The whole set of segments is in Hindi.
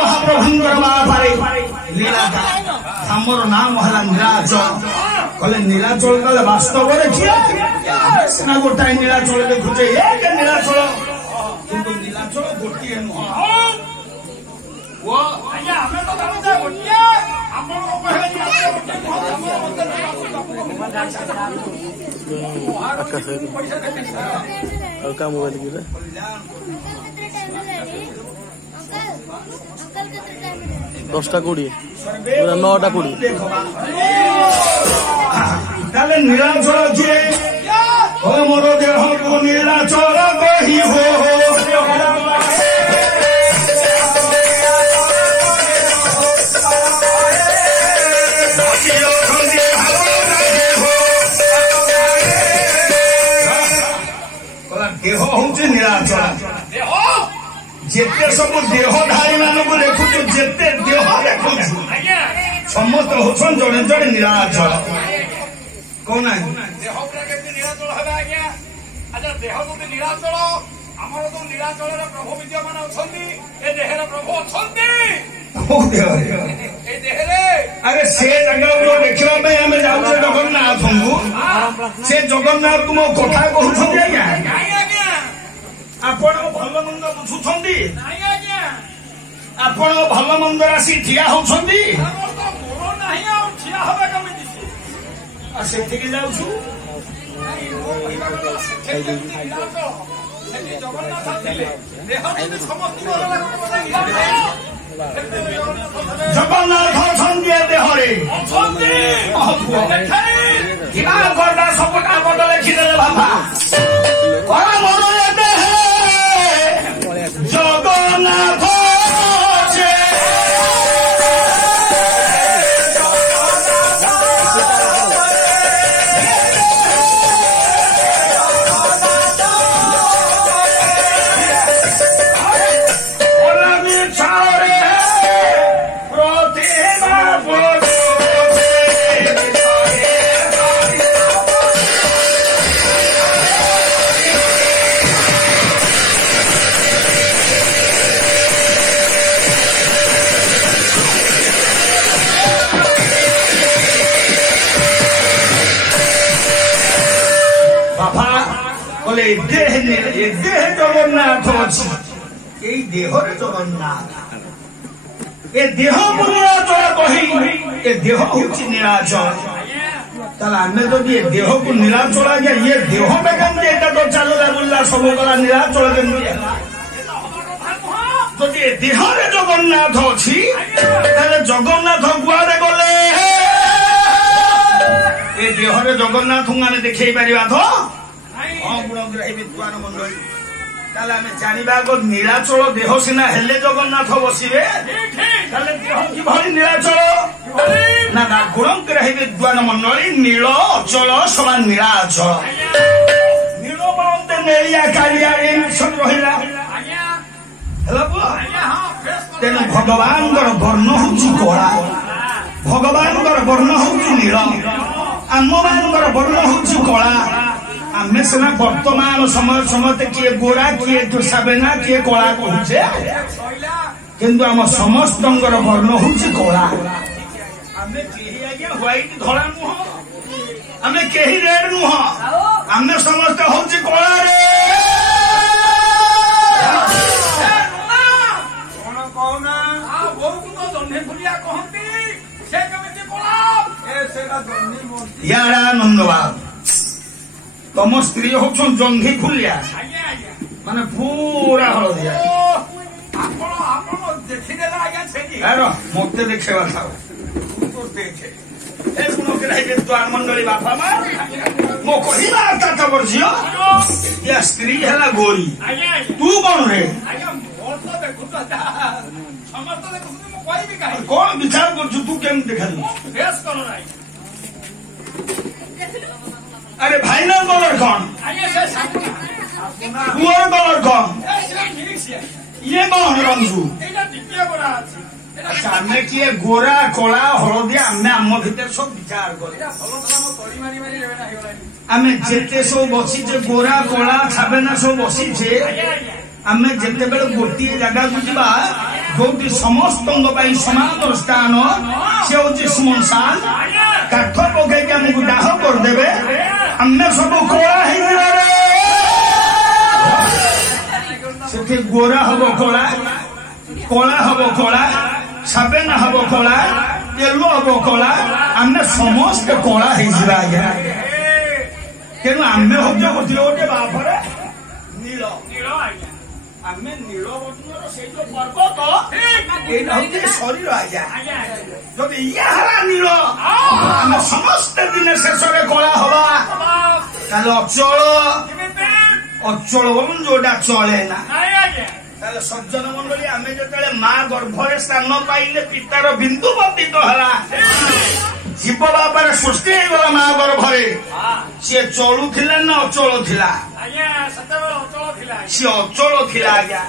महाप्रभुंकर महापारे लीला आमर नाम है नीलाचल कहले नीलाचल कहले वास्तव सीना गोटाए नीलाचल देखुचे एक नीलाचल किंतु नीलाचल गोटे नुह दसटा 20 9टा 20 नीलाचल किए मोर देह को नीलाचल कही हो देह हूँ नीलाचल जेते सब देहधारी मानक देखुचु जेते देह देखुचु समस्त होछन जड़े जड़े नीलाचल कौन है देह जो नीलाचल आमर जो नीलाचल प्रभु विद्यमान अच्छा देहर प्रभु अच्छा अरे से जगह देखा आम जाऊे जगन्नाथ से जगन्नाथ तुम कथा कहते आज्ञा आपण भल मंद बुझुंट आपण भल मंद आसी ठिया होती से जाऊँ जगन्नाथ देहरे सबटा पद लिखिदे बाबा जगन्नाथ देह जगन्नाथ अच्छी देहरे जगन्नाथ ए देह नीलाचल कही ए देह हूँ नीलाचल आम जब ये देह को नीलाचल आज्ञा ये देह में कमी एटा तो चलला बुला सब गला नीलाचल कमी जदि देहरे जगन्नाथ अच्छी जगन्नाथ कुआड़े गले ए देहरे जगन्नाथ मैंने देखई पार तो विद्वान मंडली जाना नीलाचल देह सीना हेले जगन्नाथ बसवे नीलाचल ना गुणंकर विद्वान मंडली नील अचल समान नीलाचल नील बलते नेलिया कालिया सब रहा तेणु भगवान वर्ण हूँ कला भगवान वर्ण हूँ नील आम मान वर्ण हूँ कला आम सीना वर्तमान समय समस्त किए गोरा किए साबेना किए कला कहे किंतु आम समस्त वर्ण हूँ कला आम व्हाइट धड़ा नुह आम कहीं रेड नुह आम समस्त हूँ कला यानंद बाबू तुम स्त्री हो जंघी फुलिया माने पूरा हलदिया मत देखे विद्वान मंडली बापा माँ मो कहवा झील स्त्री है गोरी तू कौन रे कौन विचार कर तू केम देखा अरे भाई ना कलर कौन पुअर कलर कौन ये कौन रंजू अच्छा आम किए गोरा कला हलदिया आम भर सब विचार कर आम जिते सब बसीचे गोरा कला छाबेना सब बसीचे आमे जेतेबेले गोटिए जगह को जीवा जोटी समस्त समान स्थान से हूँ श्मशान काठ पकई आमको दाह करदे आम सब कला से गोरा हम कला कला हम कला साबेना हम कला येलो हम कला आम समस्त कला आज्ञा तेणु आम हूँ गोटे गोटे बापरे नील आम नील से पर्वत ये शरीर आज्ञा जदि यहाँ नील आम समस्त दिन शेष कला हवा अचल अचल जोटा चले ना सज्जन मंडली आम जो माँ गर्भरे स्थान पाइले पितार बिंदु पतित है जीव बापार सृष्टि होगा माँ गर्भरे सी चलुला ना अचल थिला सी अचल थिला आज्ञा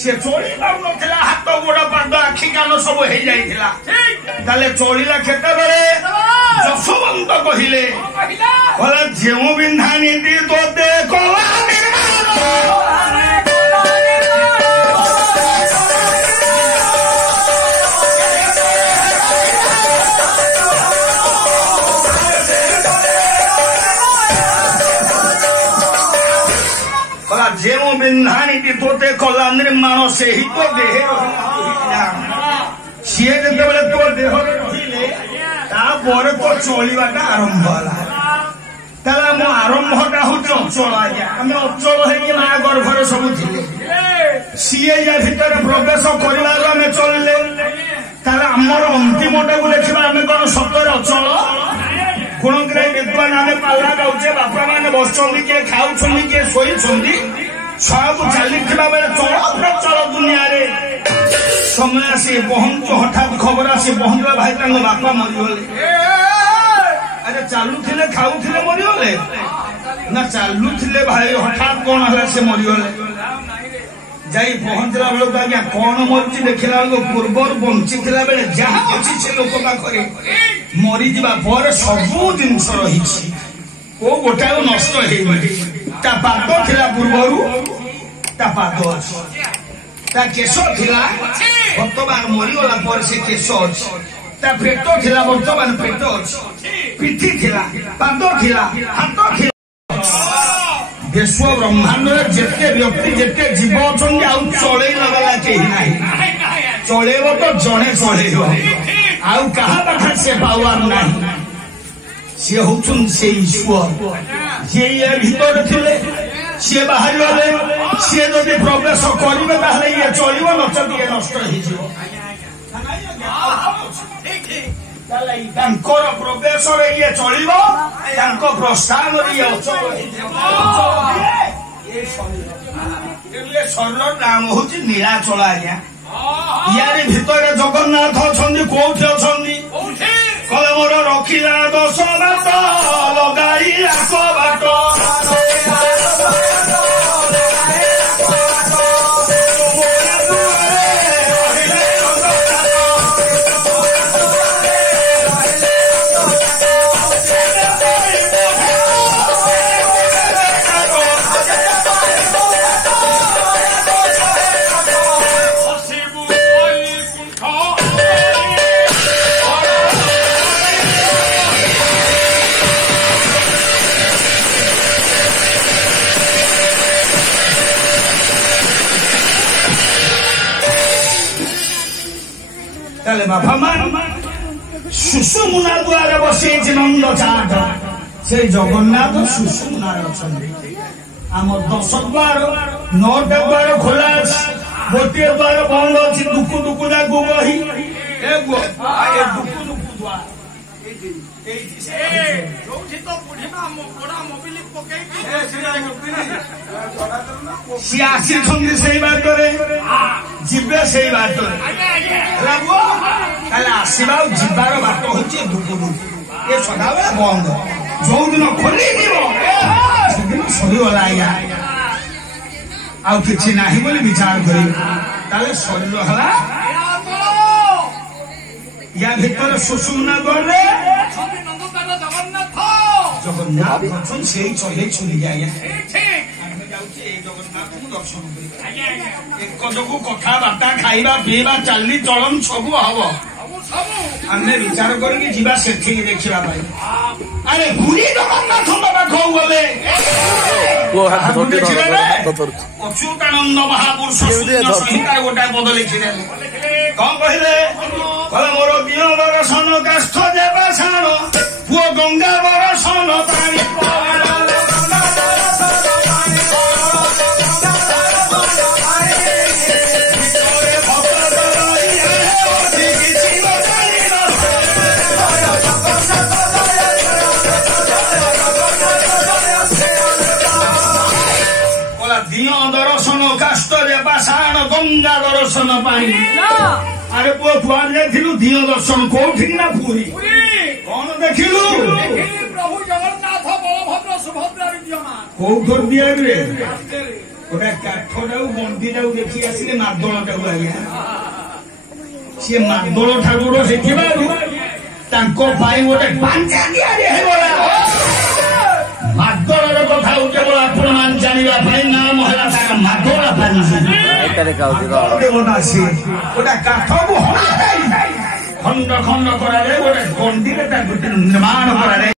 सी चली पार ना हाथ गोड़ पाद आखि कान सब हो जाता चलला क्षेत्र जशवंत कहले जो बिंधा नीति तोते कला जो बिंधानी तोते कला निर्माण से ही तो देह सी जो तो देह रहिले तो चलवाटा आरंभ है मो आरंभटा हूँ अचल आज्ञा आम अचल है माँ गर्भर सब थे सी या भर प्रवेश कर चलले आमर अंतिमटा को देखा आम कौन सतरे अचल गुणग्राही विद्वान आम पाला गाचे बापा मैंने बसुँच किए खाऊँ किए शोई सब चली बेले चल प्रचल दुनिया समय आसी पहुंच हठात खबर आसी पहुंचला भाई बापा मरीगले अरे चलुले खाऊले मरीगले ना चलुले भाई हठात कौन है से मरीगले जाई पहुंचला बेलू आज्ञा कौन मरी देखला पूर्वर बंची बेले जहाँ अच्छी से लोक पाखे मरीज सबू जिन रही को गोटाए नष्ट हो पाद थिला पूर्वर पाद अच्छी केश थिला बर्तमान मरीगला से केश अच्छी पेट थिला बर्तमान पेट अच्छी पिठी थिला पाद थिला हाथ थिला विश्व ब्रह्मांड जिते व्यक्ति जिते जीव अच्छा चल लगला कहीं ना चलेब तो जड़े चल आउ कहा पाखे से पावर ना सी हूँ से ईश्वर जी ये भीतर थे सी बाहर गले सी जब प्रवेश करेंगे ये चलो नचत ये नष्ट हो प्रवेश ये चलो प्रस्थान ये शरीर नाम हूँ नीलाचल आज्ञा यार भितर जगन्नाथ अच्छा कौटी अच्छा कले मोर रखिला 10 बाट लगाई 1 बाट बापा मान सुषुमुना द्वारा बसे नंद चाट से जगन्नाथ सुषुमुना आम 10 द्वार 9 द्वार खोला गोटे द्वार बंद अच्छी दुकु दुकु जाकू बही सी आसी से बाटरे जीवे से बाटरे आसवा जीवार बाट हूँ दुकु ये सदाबे बंद जो दिन खोल दिन सरीगला आज्ञा आउ कि ना विचार कर शरीर है या भीतर सुषुम्ना गले जगन्नाथ अच्छा से चले चली जाए ଯାଉଛି ଏଇ ଜଗନ୍ନାଥଙ୍କୁ ଦର୍ଶନ କରିବା। ଆଜ୍ଞା ଆଜ୍ଞା ଏକ ଯୋଗୁ କଥାବାର୍ତ୍ତା ଖାଇବା ପିଇବା ଚାଲି ଚଳନ ସବୁ ହବ। ସବୁ ଆମେ ବିଚାର କରିକି ଯିବା ସେଠିକି ଦେଖିବା ପାଇଁ। ଆରେ ପୁରୀ ଜଗନ୍ନାଥଙ୍କ ପାଖକୁ ଗଲେ ପୁଅ ହାତ ଧରୁଛି ଦେଖିଦେବେ ହାତ ଧରୁଛି ଅଚ୍ୟୁତାନନ୍ଦ ମହାପୁରୁଷ ସଂହିତାରେ ଗୋଟାଏ ପଦ ଲେଖିଦେଲେ। ଲେଖିଲେ କଣ କହିଲେ? କହିଲେ ମୋର ଦିଅ ବରସନ କାଷ୍ଠ ଦେବା ସାଣ ପୁଅ ଗଙ୍ଗା ବରସନ ପାଣି ଦିଅ ଦର୍ଶନ କାଷ୍ଟରେ ପାଷାଣ ଗଙ୍ଗା ଦର୍ଶନ ପାଣି। ଆରେ ପୁଅ କୁଆଡେ ଯାଇଥିଲୁ? ଦିଅ ଦର୍ଶନ କୋଉଠିକି ନା ପୁରୀ। କଣ ଦେଖିଲୁ? ପ୍ରଭୁ ଜଗନ୍ନାଥ ବଳଭଦ୍ର ସୁଭଦ୍ରା ବିଦ୍ୟମାନ କୋଉଥର ଦିଆରେ ଗୋଟେ କାଠଟାକୁ ବନ୍ଦିଟାକୁ ଦେଖି ଆସିଲେ ମାଦଳଟାକୁ ଆଜ୍ଞା ସିଏ ମାଦଳ ଠାକୁର ହେଇଥିବାରୁ ତାଙ୍କ ପାଇଁ ଗୋଟେ ପାଞ୍ଚା ତିଆରି ହେଇଗଲା। ମାଦଳର କଥା କେବଳ ଆପଣ ମାନେ ଜାଣିବା ପାଇଁ ନାମ ହେଲା ତାର ମାଦଳ ଗୋଟେ କାଠକୁ ଖଣ୍ଡ ଖଣ୍ଡ କରାଯାଏ ଗୋଟେ ଗଣ୍ଡିରେ ତାକୁ ନିର୍ମାଣ କରାଯାଏ।